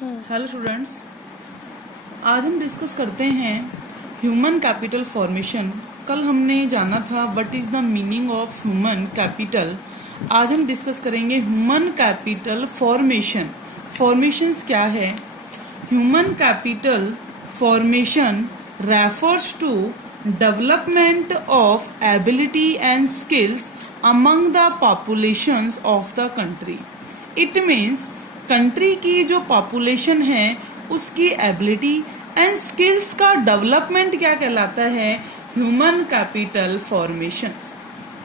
Hello students, आज हम discuss करते हैं ह्यूमन कैपिटल फॉर्मेशन। कल हमने जाना था what is the meaning of human capital. आज हम डिस्कस करेंगे ह्यूमन कैपिटल फॉर्मेशन। फॉर्मेशंस क्या है? Human capital formation refers to development of ability and skills among the populations of the country. It means country की जो population है उसकी ability and skills का डेवलपमेंट क्या कहलाता है? Human capital formations.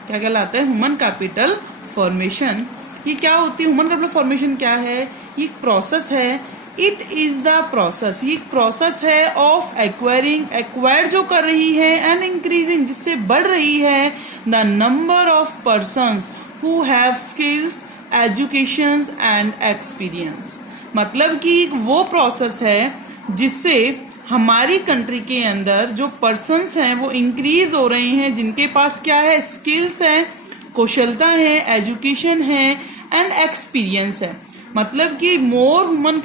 क्या कहलाता है? Human capital formation. ये क्या होती है? ह्यूमन कैपिटल फॉर्मेशन क्या है? ये एक प्रोसेस है। इट इज द प्रोसेस, ये एक प्रोसेस है ऑफ एक्वायर जो कर रही है एंड इंक्रीजिंग, जिससे बढ़ रही है the number of persons who have skills, education and experience. मतलब कि वो प्रोसेस है जिससे हमारी कंट्री के अंदर जो पर्सन्स हैं वो इंक्रीज हो रहे हैं, जिनके पास क्या है? स्किल्स है, कौशलता है, एजुकेशन है एंड एक्सपीरियंस है। मतलब कि more human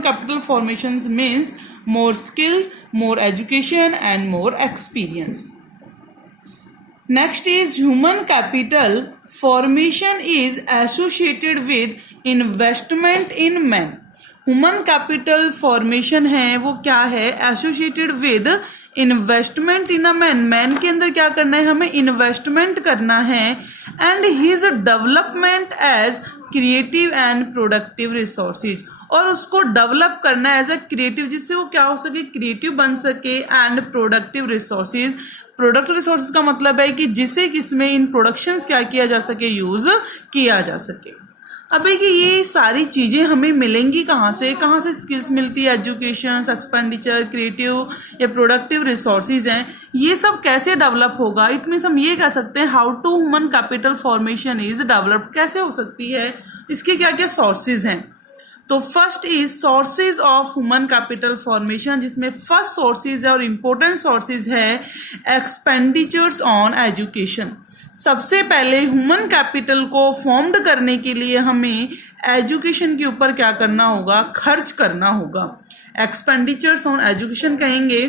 capital formations means more skill, more education and more experience. Next is human capital formation is associated with investment in men. Human capital formation है वो क्या है? Associated with investment in a man. Man के अंदर क्या करना है? हमें investment करना है and his development as creative and productive resources. और उसको डेवलप करना है एज अ क्रिएटिव, जिससे वो क्या हो सके? क्रिएटिव बन सके and productive resources. Productive resources का मतलब है कि जिसे किसमें इन प्रोडक्शंस क्या किया जा सके? यूज किया जा सके। अब है कि ये सारी चीजें हमें मिलेंगी कहाँ से? स्किल्स मिलती है? एजुकेशन, एक्सपेंडिचर, क्रिएटिव या प्रोडक्टिव रिसोर्सेज हैं। ये सब कैसे डेवलप होगा? इट मीन्स हम ये कह सकते हैं how to human capital formation is developed. कैसे हो सकती है? इसके क्या क्या सोर्सेज हैं? तो first is sources of human capital formation, जिसमें फर्स्ट सोर्सेज है और इम्पोर्टेंट सोर्सेज है एक्सपेंडिचर्स ऑन एजुकेशन। सबसे पहले ह्यूमन कैपिटल को फॉर्म्ड करने के लिए हमें एजुकेशन के ऊपर क्या करना होगा? खर्च करना होगा। एक्सपेंडिचर्स ऑन एजुकेशन कहेंगे।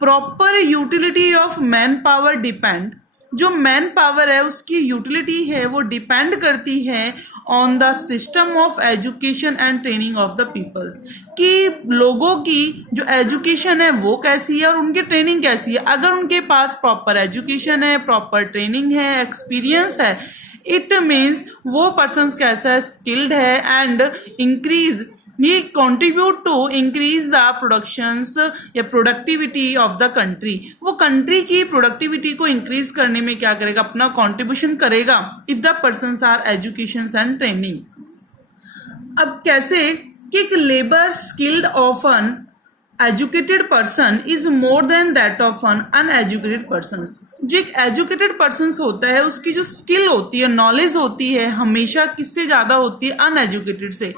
Proper utility of man power depend, जो मैन पावर है उसकी यूटिलिटी है वो डिपेंड करती है on the system of education and training of the peoples, कि लोगों की जो एजुकेशन है वो कैसी है और उनकी ट्रेनिंग कैसी है। अगर उनके पास प्रॉपर एजुकेशन है, प्रॉपर ट्रेनिंग है, एक्सपीरियंस है, इट मीन्स वो पर्सन कैसा है? स्किल्ड है एंड इंक्रीज, ये contribute to increase the productions या प्रोडक्टिविटी ऑफ द कंट्री। वो कंट्री की प्रोडक्टिविटी को इंक्रीज करने में क्या करेगा? अपना कंट्रीब्यूशन करेगा if the persons are education and training. अब कैसे कि एक labour skilled of an educated person is more than that of N uneducated person. जो एक एजुकेटेड पर्सन होता है उसकी जो स्किल होती है, नॉलेज होती है, हमेशा किससे ज्यादा होती है? अनएजुकेटेड से।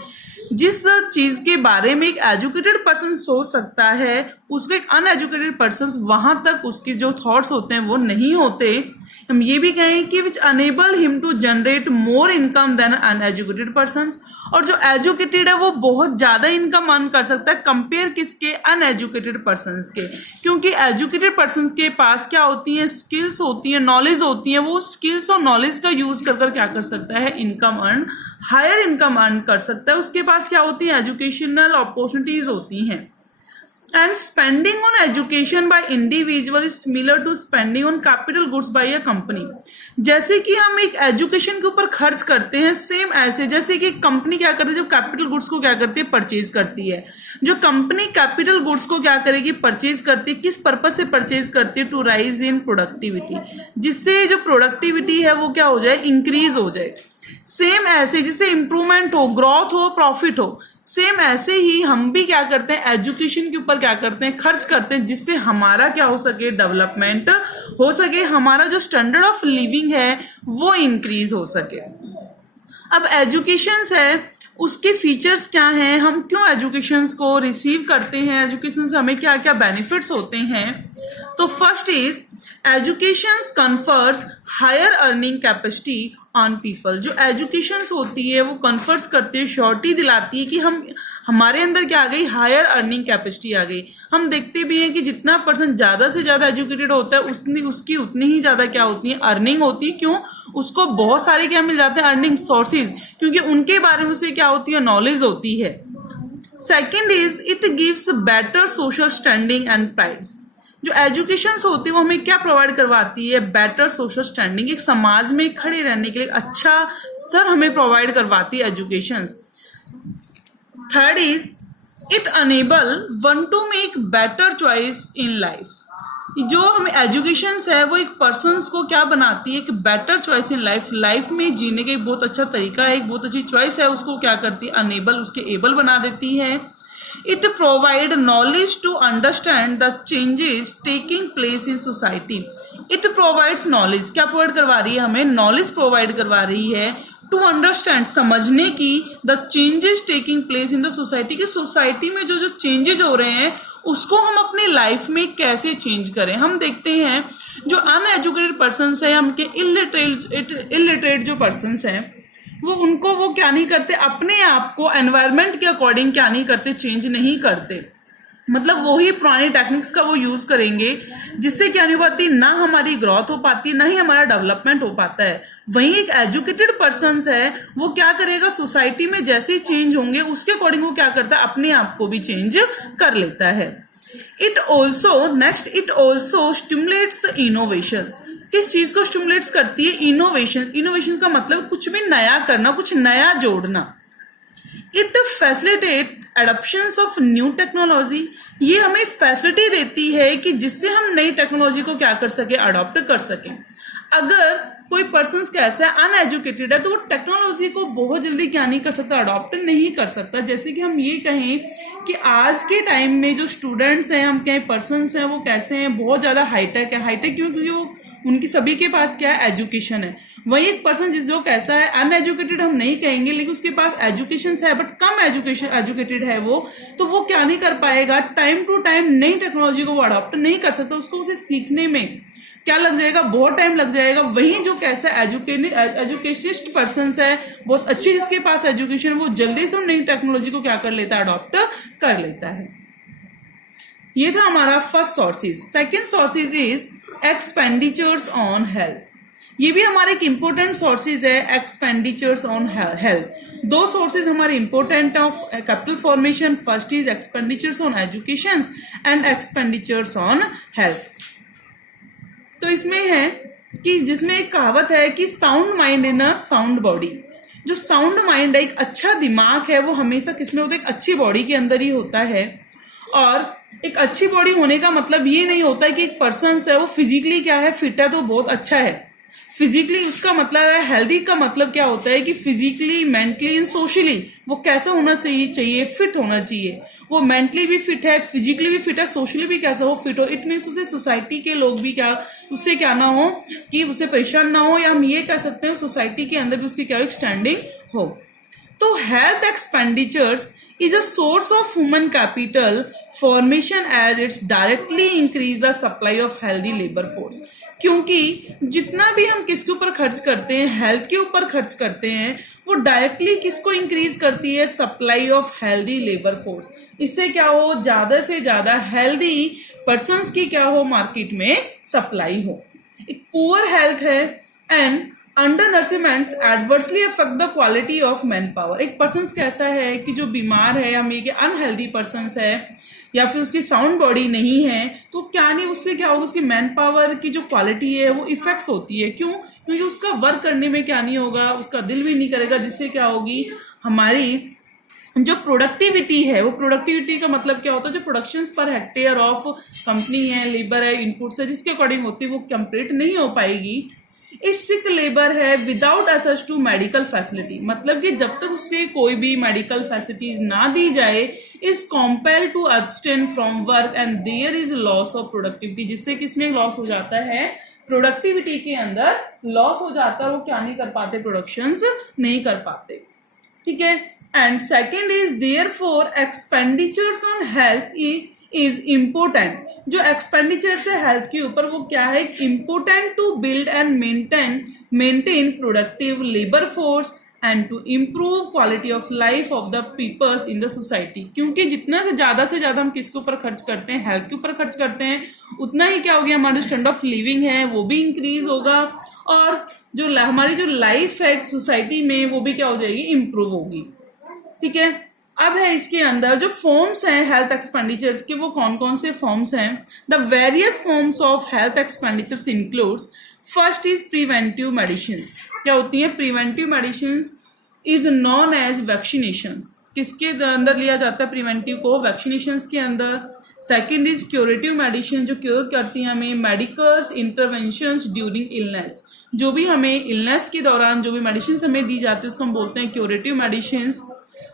जिस चीज के बारे में एक एजुकेटेड पर्सन सोच सकता है उसको एक अनएजुकेटेड पर्सन वहां तक उसके जो थॉट्स होते हैं वो नहीं होते। हम ये भी कहें कि which enable him to generate more income than uneducated person. और जो एजुकेटेड है वो बहुत ज्यादा इनकम अर्न कर सकता है कंपेयर किसके? अनएजुकेटेड पर्सन के। क्योंकि एजुकेटेड पर्सन के पास क्या होती है? स्किल्स होती है, नॉलेज होती है। वो स्किल्स और नॉलेज का यूज कर क्या कर सकता है? Income earn, higher income earn कर सकता है। उसके पास क्या होती है? एजुकेशनल अपॉर्चुनिटीज होती हैं। And spending on education by individual is similar to spending on capital goods by a company. जैसे कि हम एक एजुकेशन के ऊपर खर्च करते हैं, सेम ऐसे जैसे कि कंपनी क्या करती है जब कैपिटल गुड्स को क्या करती है? परचेज करती है। जो कंपनी कैपिटल गुड्स को क्या करेगी? परचेज करती है। किस पर्पज से परचेज करती है? टू राइज इन प्रोडक्टिविटी, जिससे जो प्रोडक्टिविटी है वो क्या हो जाए? इंक्रीज हो जाए। सेम ऐसे जिससे इंप्रूवमेंट हो, ग्रोथ हो, प्रॉफिट हो, सेम ऐसे ही हम भी क्या करते हैं? एजुकेशन के ऊपर क्या करते हैं? खर्च करते हैं, जिससे हमारा क्या हो सके? डेवलपमेंट हो सके, हमारा जो स्टैंडर्ड ऑफ लिविंग है वो इंक्रीज हो सके। अब एजुकेशन है उसके फीचर्स क्या हैं? हम क्यों एजुकेशन को रिसीव करते हैं? एजुकेशन से हमें क्या क्या बेनिफिट्स होते हैं? तो first is education confers higher earning capacity on people. जो एजुकेशन होती है वो कन्फर्स करती है, श्योरिटी दिलाती है कि हमारे अंदर क्या आ गई, हायर अर्निंग कैपेसिटी आ गई। हम देखते भी हैं कि जितना पर्सन ज्यादा से ज्यादा एजुकेटेड होता है उसकी उतनी ही ज्यादा क्या होती है, अर्निंग होती है। क्यों? उसको बहुत सारे क्या मिल जाते हैं, अर्निंग सोर्सेज, क्योंकि उनके बारे में उसे क्या होती है, नॉलेज होती है। Second is it gives better social standing and prides. जो एजुकेशन होती है वो हमें क्या प्रोवाइड करवाती है, बेटर सोशल स्टैंडिंग, एक समाज में खड़े रहने के लिए अच्छा स्तर हमें प्रोवाइड करवाती है education. Third is it enable one to make better choice in life. जो हमें एजुकेशन है वो एक पर्सन को क्या बनाती है, एक बेटर चॉइस इन लाइफ में जीने का एक बहुत अच्छा तरीका है, एक बहुत अच्छी चॉइस है, उसको क्या करती है, अनेबल, उसके एबल बना देती है। It provide knowledge to understand the changes taking place in society. It provides knowledge, क्या प्रोवाइड करवा रही है, हमें नॉलेज प्रोवाइड करवा रही है टू अंडरस्टैंड, समझने की, the changes taking place in the society, कि सोसाइटी में जो जो चेंजेस हो रहे हैं उसको हम अपनी लाइफ में कैसे चेंज करें। हम देखते हैं जो अनएजुकेटेड पर्सन्स हैं, हमके इलिटरेट जो पर्सन्स हैं वो क्या नहीं करते, अपने आप को एनवायरनमेंट के अकॉर्डिंग क्या नहीं करते, चेंज नहीं करते। मतलब वही पुरानी टेक्निक्स का वो यूज करेंगे, जिससे क्या नहीं पाती, ना हमारी ग्रोथ हो पाती, ना ही हमारा डेवलपमेंट हो पाता है। वहीं एक एजुकेटेड पर्सन है वो क्या करेगा, सोसाइटी में जैसे ही चेंज होंगे उसके अकॉर्डिंग वो क्या करता है, अपने आप को भी चेंज कर लेता है। It also stimulates innovations. किस चीज को स्टिमुलेट्स करती है, इनोवेशन का मतलब कुछ भी नया करना, कुछ नया जोड़ना। It facilitate adoptions of new technology. ये हमें फैसिलिटी देती है कि जिससे हम नई टेक्नोलॉजी को क्या कर सके, अडॉप्ट कर सकें। अगर कोई पर्सन कैसा है, अनएजुकेटेड है, तो वो टेक्नोलॉजी को बहुत जल्दी क्या नहीं कर सकता, अडॉप्ट नहीं कर सकता। जैसे कि हम ये कहें कि आज के टाइम में जो स्टूडेंट्स हैं, हम कहें पर्सन्स हैं, वो कैसे हैं, बहुत ज्यादा हाईटेक है। हाईटेक क्यों? क्योंकि वो उनकी सभी के पास क्या है, एजुकेशन है। वही एक पर्सन जो कैसा है, अनएजुकेटेड हम नहीं कहेंगे, लेकिन उसके पास एजुकेशन है बट कम एजुकेटेड है वो, तो वो क्या नहीं कर पाएगा, टाइम टू टाइम नई टेक्नोलॉजी को वो अडॉप्ट नहीं कर सकता। उसको उसे सीखने में क्या लग जाएगा, बहुत टाइम लग जाएगा। वहीं जो कैसा एजुकेशनिस्ट पर्सन है, बहुत अच्छी जिसके पास एजुकेशन, वो जल्दी से नई टेक्नोलॉजी को क्या कर लेता है, अडॉप्ट कर लेता है। ये था हमारा first sources. Second sources is expenditures on health. ये भी हमारे एक इंपॉर्टेंट सोर्सेज है, एक्सपेंडिचर्स ऑन हेल्थ। दो सोर्सेज हमारे important of capital formation. First is expenditures on education and expenditures on health. तो इसमें है कि जिसमें एक कहावत है कि sound mind in a sound body. जो साउंड माइंड है, एक अच्छा दिमाग है, वो हमेशा किसमें होता है, एक अच्छी बॉडी के अंदर ही होता है। और एक अच्छी बॉडी होने का मतलब ये नहीं होता है कि एक पर्सन है वो फिजिकली क्या है, फिट है तो बहुत अच्छा है। फिजिकली उसका मतलब है, हेल्दी का मतलब क्या होता है कि फिजिकली, मेंटली एंड सोशली वो कैसा होना चाहिए, फिट होना चाहिए। वो मेंटली भी फिट है, फिजिकली भी फिट है, सोशली भी कैसा हो, फिट हो। इट मीन्स उसे सोसाइटी के लोग भी क्या, उससे क्या ना हो कि उसे परेशान ना हो, या हम ये कह सकते हैं सोसाइटी के अंदर भी उसकी क्या एक स्टैंडिंग हो। तो health expenditures is a source of human capital formation as it's directly increase the supply of healthy labor force। क्योंकि जितना भी हम किसके ऊपर खर्च करते हैं, हेल्थ के ऊपर खर्च करते हैं, वो डायरेक्टली किसको इंक्रीज करती है, supply of healthy labour force. इससे क्या हो, ज्यादा से ज्यादा हेल्दी पर्सन्स की क्या हो, मार्केट में सप्लाई हो। एक पुअर हेल्थ है and undernourishments adversely affect the quality of man power. एक पर्सन कैसा है कि जो बीमार है, या ये अनहेल्दी पर्सन है, या फिर उसकी साउंड बॉडी नहीं है, तो क्या नहीं, उससे क्या होगा, उसकी मैन पावर की जो क्वालिटी है वो इफेक्ट्स होती है। क्यों? क्योंकि उसका वर्क करने में क्या नहीं होगा, उसका दिल भी नहीं करेगा, जिससे क्या होगी, हमारी जो प्रोडक्टिविटी है, वो प्रोडक्टिविटी का मतलब क्या होता है, जो production per hectare of company है, लेबर है, इनपुट्स है, जिसके अकॉर्डिंग होती है, वो कंप्लीट नहीं हो पाएगी। इस सिक लेबर है without access to medical facility, मतलब कि जब तक उससे कोई भी मेडिकल फैसिलिटीज ना दी जाए, is compel to abstain from work and there is loss of productivity. जिससे किसमें लॉस हो जाता है, प्रोडक्टिविटी के अंदर लॉस हो जाता है, वो क्या नहीं कर पाते, प्रोडक्शंस नहीं कर पाते। ठीक है। And second is therefore expenditures on health is important. जो एक्सपेंडिचर्स है हेल्थ के ऊपर वो क्या है, important to build and maintain productive labour force and to improve quality of life of the peoples in the society. क्योंकि जितना से ज्यादा हम किसके ऊपर खर्च करते हैं, हेल्थ के ऊपर खर्च करते हैं, उतना ही क्या हो गया, हमारा स्टैंडर्ड ऑफ लिविंग है वो भी इंक्रीज होगा और जो हमारी जो लाइफ है सोसाइटी में वो भी क्या हो जाएगी, इंप्रूव होगी। ठीक है, अब है इसके अंदर जो फॉर्म्स हैं हेल्थ एक्सपेंडिचर्स के, वो कौन कौन से फॉर्म्स हैं। The various forms of health expenditures includes, first is preventive medicine. क्या होती है preventive medicine, is known as vaccination. किसके अंदर लिया जाता है प्रिवेंटिव को, वैक्सीनेशन के अंदर। सेकेंड इज क्यूरेटिव मेडिसिन, जो क्योर करती है हमें, मेडिकल्स इंटरवेंशंस ड्यूरिंग इलनेस। जो भी हमें इलनेस के दौरान जो भी मेडिसिन हमें दी जाती है उसको हम बोलते हैं curative medicine.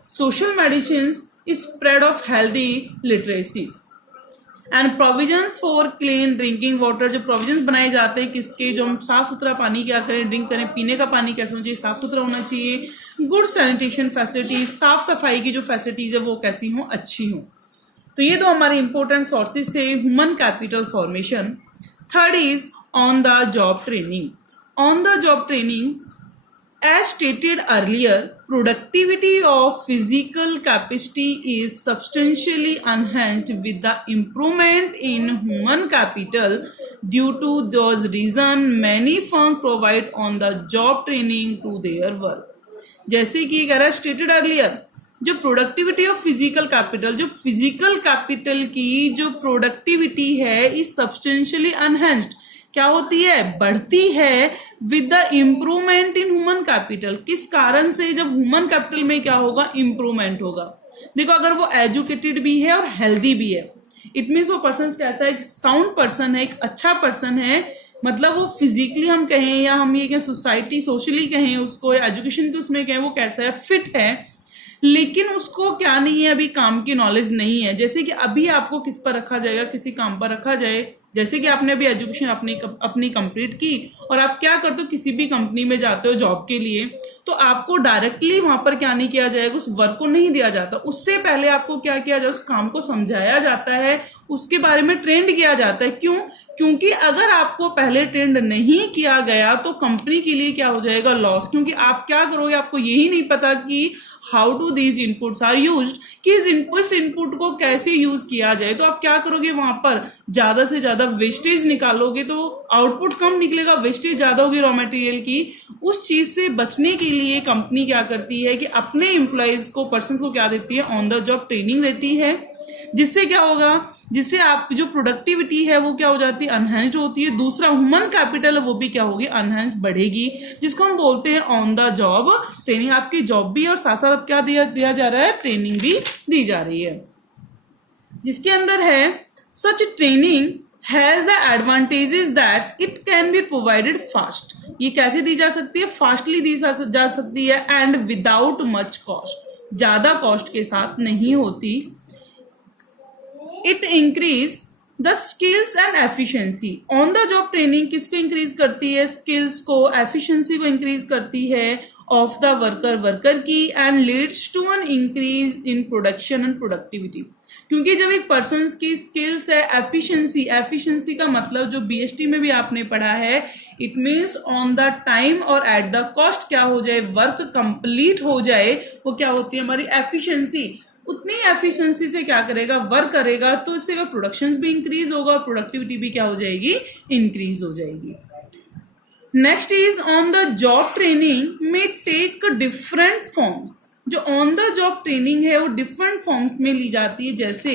Social medicine is spread of healthy literacy and provisions for clean drinking water. जो प्रोविजंस बनाए जाते हैं किसके, जो हम साफ सुथरा पानी क्या करें, ड्रिंक करें, पीने का पानी कैसे होना चाहिए, साफ सुथरा होना चाहिए। गुड सैनिटेशन फैसिलिटीज, साफ सफाई की जो फैसिलिटीज है वो कैसी हो, अच्छी हो। तो ये तो हमारे इंपॉर्टेंट सोर्सेज थे human capital formation. Third is on the job training. On the job training, as stated earlier, productivity of physical capacity is substantially enhanced with the improvement in human capital. Due to those reasons, many firms provide on the job training to their work. जैसे कि कह रहा है stated earlier, जो productivity of physical capital, जो physical capital की जो productivity है इज सब्सटेंशियली एनहेंस्ड, क्या होती है, बढ़ती है with the improvement in human capital. किस कारण से, जब ह्यूमन कैपिटल में क्या होगा, इम्प्रूवमेंट होगा। देखो अगर वो एजुकेटेड भी है और हेल्दी भी है, इट मीन्स वो पर्सन कैसा है, एक साउंड पर्सन है, एक अच्छा पर्सन है, मतलब वो फिजिकली हम कहें या हम ये कहें सोसाइटी सोशली कहें उसको, एजुकेशन के उसमें कहें वो कैसा है, फिट है, लेकिन उसको क्या नहीं है, अभी काम की नॉलेज नहीं है। जैसे कि अभी आपको किस पर रखा जाएगा, किसी काम पर रखा जाए, जैसे कि आपने अभी एजुकेशन अपनी कंप्लीट की और आप क्या करते हो, किसी भी कंपनी में जाते हो जॉब के लिए, तो आपको डायरेक्टली वहां पर क्या नहीं किया जाएगा, उस वर्क को नहीं दिया जाता, उससे पहले आपको क्या किया जाए, उस काम को समझाया जाता है, उसके बारे में ट्रेंड किया जाता है। क्यों, क्योंकि अगर आपको पहले ट्रेंड नहीं किया गया तो कंपनी के लिए क्या हो जाएगा, लॉस। क्योंकि आप क्या करोगे, आपको यही नहीं पता कि how to these inputs are used, कि इस इनपुट को कैसे यूज किया जाए। तो आप क्या करोगे, वहां पर ज्यादा से ज्यादा वेस्टेज निकालोगे, तो आउटपुट कम निकलेगा, वेस्टेज ज्यादा होगी रॉ मटेरियल की। उस चीज से बचने के लिए कंपनी क्या करती है कि अपने एम्प्लॉयज को, पर्सन को क्या देती है, ऑन द जॉब ट्रेनिंग देती है, जिससे क्या होगा, जिससे आप जो प्रोडक्टिविटी है वो क्या हो जाती है, अनहेंस्ड होती है। दूसरा ह्यूमन कैपिटल है वो भी क्या होगी, अनहेंस्ड बढ़ेगी, जिसको हम बोलते हैं ऑन द जॉब ट्रेनिंग। आपकी जॉब भी और साथ साथ क्या दिया जा रहा है, ट्रेनिंग भी दी जा रही है, जिसके अंदर है such training has the advantages that it can be provided fast. ये कैसे दी जा सकती है, फास्टली दी जा सकती है एंड विदाउट मच कॉस्ट, ज्यादा कॉस्ट के साथ नहीं होती। It increase the skills and efficiency. On the job training किसको इंक्रीज करती है, स्किल्स को, एफिशिएंसी को इंक्रीज करती है ऑफ द वर्कर की, and leads to an increase in production and productivity. क्योंकि जब एक पर्सन की स्किल्स है, एफिशिएंसी का मतलब जो बीएसटी में भी आपने पढ़ा है, it means on the time और एट द कॉस्ट क्या हो जाए, वर्क कंप्लीट हो जाए, वो क्या होती है हमारी एफिशिएंसी। उतनी एफिशिएंसी से क्या करेगा, वर्क करेगा, तो इससे प्रोडक्शन भी इंक्रीज होगा और प्रोडक्टिविटी भी क्या हो जाएगी, इंक्रीज हो जाएगी। Next is on the job training में टेक डिफरेंट फॉर्म्स। जो ऑन द जॉब ट्रेनिंग है वो डिफरेंट फॉर्म्स में ली जाती है। जैसे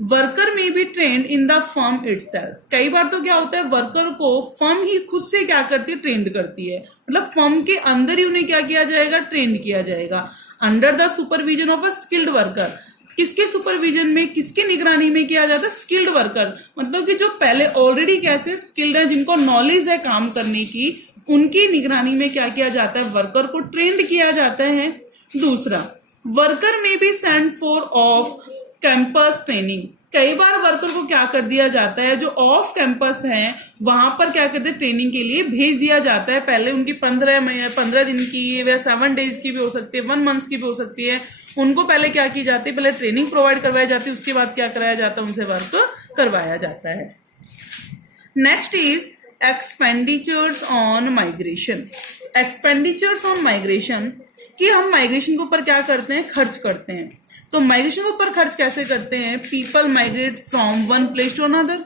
worker may be trained in the firm itself. कई बार तो क्या होता है, वर्कर को फर्म ही खुद से क्या करती है, ट्रेंड करती है, मतलब फर्म के अंदर ही उन्हें क्या किया जाएगा, ट्रेंड किया जाएगा under the supervision of a skilled worker. किसके सुपरविजन में, किसकी निगरानी में किया जाता है, स्किल्ड वर्कर, मतलब कि जो पहले ऑलरेडी कैसे स्किल्ड है, जिनको नॉलेज है काम करने की, उनकी निगरानी में क्या किया जाता है, वर्कर को ट्रेंड किया जाता है। दूसरा, वर्कर में भी send for off campus training. कई बार वर्कर को क्या कर दिया जाता है, जो ऑफ कैंपस हैं वहां पर क्या करते हैं, ट्रेनिंग के लिए भेज दिया जाता है। पहले उनकी 15 दिन की या 7 डेज की भी हो सकती है, 1 मंथ की भी हो सकती है। उनको पहले क्या की जाती है, पहले ट्रेनिंग प्रोवाइड करवाई जाती है, उसके बाद क्या कराया जाता है, उनसे वर्क करवाया जाता है। Next is expenditures on migration. Expenditures on migration कि हम माइग्रेशन के ऊपर क्या करते हैं, खर्च करते हैं। तो माइग्रेशन के ऊपर खर्च कैसे करते हैं, people migrate from one place to another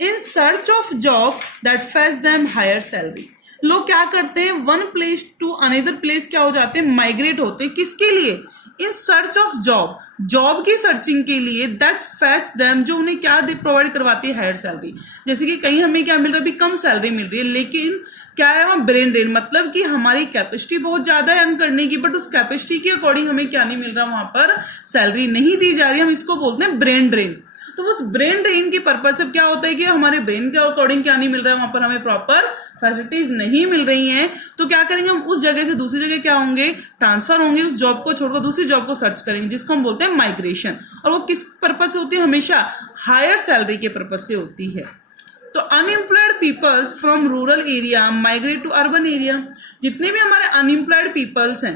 in search of job that fetch them higher salary. लोग क्या करते हैं, one place to another place क्या हो जाते हैं, माइग्रेट होते हैं। किसके लिए, in search of job, job की सर्चिंग के लिए, दैट फेच देम, जो उन्हें क्या प्रोवाइड करवाती है, हायर सैलरी। जैसे कि कहीं हमें क्या मिल रहा है, अभी कम सैलरी मिल रही है, लेकिन क्या है वहां ब्रेन ड्रेन, मतलब कि हमारी कैपेसिटी बहुत ज्यादा है अर्न करने की, बट उस कैपेसिटी के अकॉर्डिंग हमें क्या नहीं मिल रहा, वहां पर सैलरी नहीं दी जा रही। हम इसको बोलते हैं ब्रेन ड्रेन। तो उस ब्रेन ड्रेन के पर्पज से क्या होता है कि हमारे ब्रेन के अकॉर्डिंग क्या नहीं मिल रहा है, वहां पर हमें प्रॉपर फैसिलिटीज नहीं मिल रही हैं। तो क्या करेंगे, हम उस जगह से दूसरी जगह क्या होंगे, ट्रांसफर होंगे, उस जॉब को छोड़कर दूसरी जॉब को सर्च करेंगे, जिसको हम बोलते हैं माइग्रेशन। और वो किस पर्पज से होती है, हमेशा हायर सैलरी के पर्पज से होती है। तो unemployed peoples from rural area migrate to urban area. जितने भी हमारे अनएम्प्लॉयड पीपल्स हैं,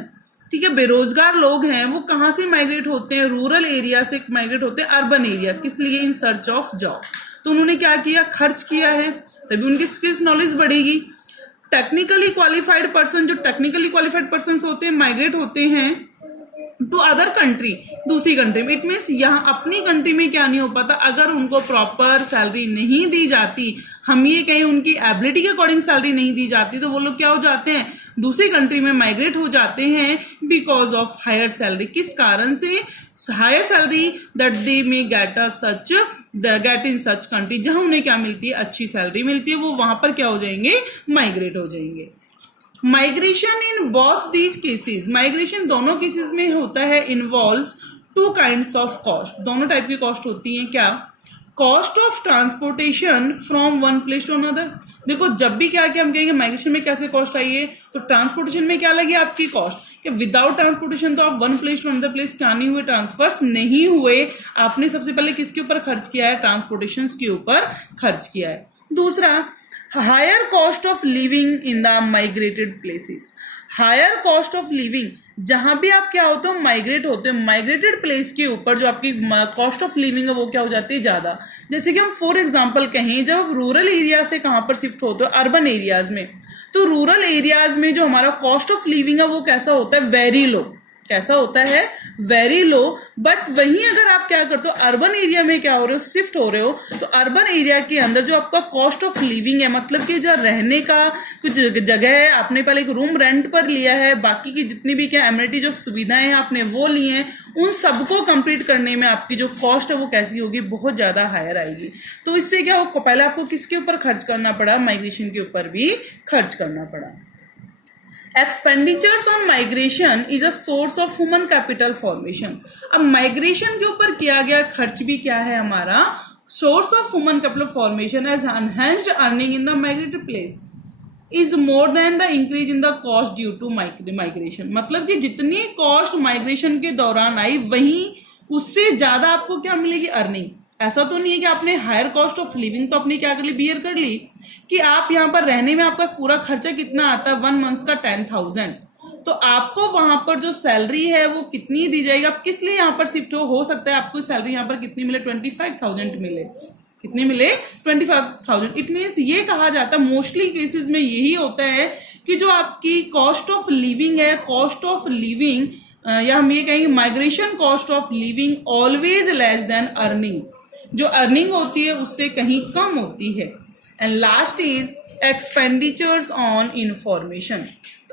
ठीक है, बेरोजगार लोग हैं, वो कहाँ से माइग्रेट होते हैं, रूरल एरिया से माइग्रेट होते हैं अर्बन एरिया। किस लिए, इन सर्च ऑफ जॉब। तो उन्होंने क्या किया, खर्च किया है, तभी उनकी स्किल्स नॉलेज बढ़ेगी। टेक्निकली क्वालिफाइड पर्सन, जो टेक्निकली क्वालिफाइड पर्सन होते हैं, माइग्रेट होते हैं टू अदर कंट्री, दूसरी कंट्री में। इट मीन्स यहाँ अपनी कंट्री में क्या नहीं हो पाता, अगर उनको प्रॉपर सैलरी नहीं दी जाती, हम ये कहीं उनकी एबिलिटी के अकॉर्डिंग सैलरी नहीं दी जाती, तो वो लोग क्या हो जाते हैं, दूसरी कंट्री में माइग्रेट हो जाते हैं बिकॉज ऑफ हायर सैलरी। किस कारण से, higher salary that they may get in such country, जहां उन्हें क्या मिलती है, अच्छी सैलरी मिलती है, वो वहां पर क्या हो जाएंगे, माइग्रेट हो जाएंगे। Migration in both these cases, migration दोनों केसेस में होता है, इन्वॉल्व्स 2 काइंड्स ऑफ कॉस्ट। दोनों टाइप की कॉस्ट होती हैं। क्या, cost of transportation from one place to another. देखो जब भी क्या हम कहेंगे माइग्रेशन में कैसे कॉस्ट आई है, तो ट्रांसपोर्टेशन में क्या लगी आपकी कॉस्ट, कि विदाउट ट्रांसपोर्टेशन तो आप one place to another place क्या नहीं हुए, ट्रांसफर्स नहीं हुए। आपने सबसे पहले किसके ऊपर खर्च किया है, ट्रांसपोर्टेशन के ऊपर खर्च किया है। दूसरा, higher cost of living in the migrated places. Higher cost of living, जहां भी आप क्या होते हो, माइग्रेट होते हो, माइग्रेटेड प्लेस के ऊपर जो आपकी कॉस्ट ऑफ लिविंग है वो क्या हो जाती है, ज्यादा। जैसे कि हम फॉर एग्जांपल कहें, जब आप रूरल एरिया से कहां पर शिफ्ट होते हो, अर्बन एरियाज में, तो रूरल एरियाज में जो हमारा कॉस्ट ऑफ लिविंग है वो कैसा होता है, वेरी लो। कैसा होता है, वेरी लो। बट वहीं अगर आप क्या करते हो, अर्बन एरिया में क्या हो रहे हो, शिफ्ट हो रहे हो, तो अर्बन एरिया के अंदर जो आपका कॉस्ट ऑफ लिविंग है, मतलब कि जो रहने का कुछ जगह है, आपने पहले एक रूम रेंट पर लिया है, बाकी की जितनी भी क्या एमिनिटी जो सुविधाएं हैं आपने वो ली हैं, उन सबको कंप्लीट करने में आपकी जो कॉस्ट है वो कैसी होगी, बहुत ज्यादा हायर आएगी। तो इससे क्या हो, पहले आपको किसके ऊपर खर्च करना पड़ा, माइग्रेशन के ऊपर भी खर्च करना पड़ा। Expenditures on migration is a source of human capital formation. अब माइग्रेशन के ऊपर किया गया खर्च भी क्या है हमारा, source of human capital formation as enhanced earning in the migrated place is more than the increase in the cost due to migration. मतलब कि जितनी कॉस्ट माइग्रेशन के दौरान आई, वहीं उससे ज्यादा आपको क्या मिलेगी, अर्निंग। ऐसा तो नहीं है कि आपने हायर कॉस्ट ऑफ लिविंग तो अपनी क्या कर ली, बियर कर ली, कि आप यहाँ पर रहने में आपका पूरा खर्चा कितना आता है, 1 मंथ का 10,000, तो आपको वहां पर जो सैलरी है वो कितनी दी जाएगी, आप किस लिए यहाँ पर शिफ्ट हो सकता है आपको सैलरी यहाँ पर कितनी मिले, 25,000 मिले। कितनी मिले, 25,000। इट मीन्स ये कहा जाता है, मोस्टली केसेस में यही होता है कि जो आपकी कॉस्ट ऑफ लिविंग है, कॉस्ट ऑफ लिविंग या हम ये कहेंगे migration cost of living always less than earning. जो अर्निंग होती है उससे कहीं कम होती है। And last is expenditures on information.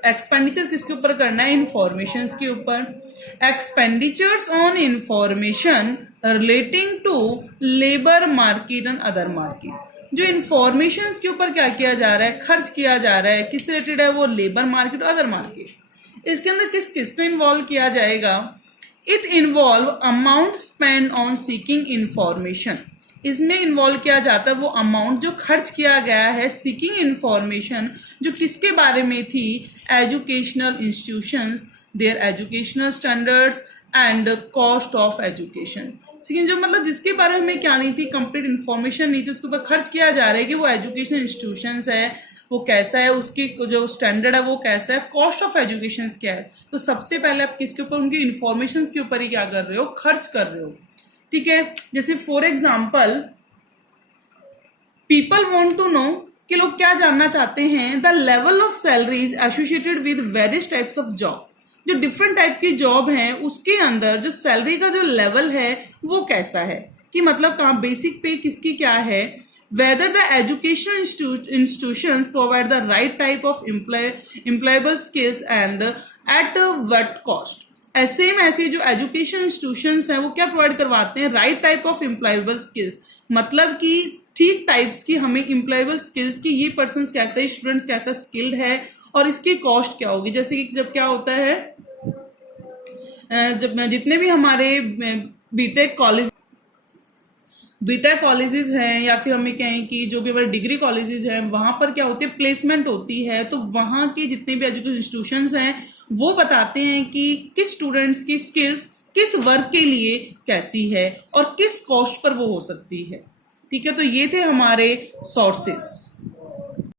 Expenditure किसके ऊपर करना है, इंफॉर्मेशन के ऊपर। Expenditures on information relating to labour market and other market. जो इंफॉर्मेशन के ऊपर क्या किया जा रहा है, खर्च किया जा रहा है, किस रिलेटेड है वो, लेबर मार्केट और अदर मार्केट। इसके अंदर किस किस को इन्वॉल्व किया जाएगा, it involve amount spend on seeking information. इसमें इन्वॉल्व किया जाता है वो अमाउंट जो खर्च किया गया है सीकिंग इंफॉर्मेशन, जो किसके बारे में थी, educational institutions, there educational standards, and cost of education. लेकिन जो मतलब जिसके बारे में क्या नहीं थी, कंप्लीट इन्फॉर्मेशन नहीं थी, उसके ऊपर खर्च किया जा रहा है कि वो एजुकेशन इंस्टीट्यूशंस है वो कैसा है, उसकी जो स्टैंडर्ड है वो कैसा है, कॉस्ट ऑफ एजुकेशन क्या है। तो सबसे पहले आप किसके ऊपर, उनकी इन्फॉर्मेशन के ऊपर ही क्या कर रहे हो, खर्च कर रहे हो। ठीक है, जैसे for example people want to know कि लोग क्या जानना चाहते हैं, the level of salaries associated with various types of job. जो डिफरेंट टाइप की जॉब है उसके अंदर जो सैलरी का जो लेवल है वो कैसा है, कि मतलब कहाँ बेसिक पे किसकी क्या है, whether the education institutions provide the right type of employable skills and at what cost। ऐसे में ऐसे जो एजुकेशन इंस्टीट्यूशंस हैं वो क्या प्रोवाइड करवाते हैं, right type of employable skills, मतलब कि ठीक टाइप्स की हमें एम्प्लॉयबल स्किल्स की, ये पर्सन कैसा है, स्टूडेंट्स कैसा स्किल्ड है और इसकी कॉस्ट क्या होगी। जैसे कि जब क्या होता है, जब जितने भी हमारे बीटेक कॉलेजेस हैं या फिर हमें कहें कि जो भी हमारे डिग्री कॉलेजेस हैं वहां पर क्या होती है, प्लेसमेंट होती है। तो वहां के जितने भी एजुकेशन इंस्टीट्यूशंस हैं वो बताते हैं कि किस स्टूडेंट्स की स्किल्स किस वर्क के लिए कैसी है और किस कॉस्ट पर वो हो सकती है। ठीक है, तो ये थे हमारे सोर्सेस।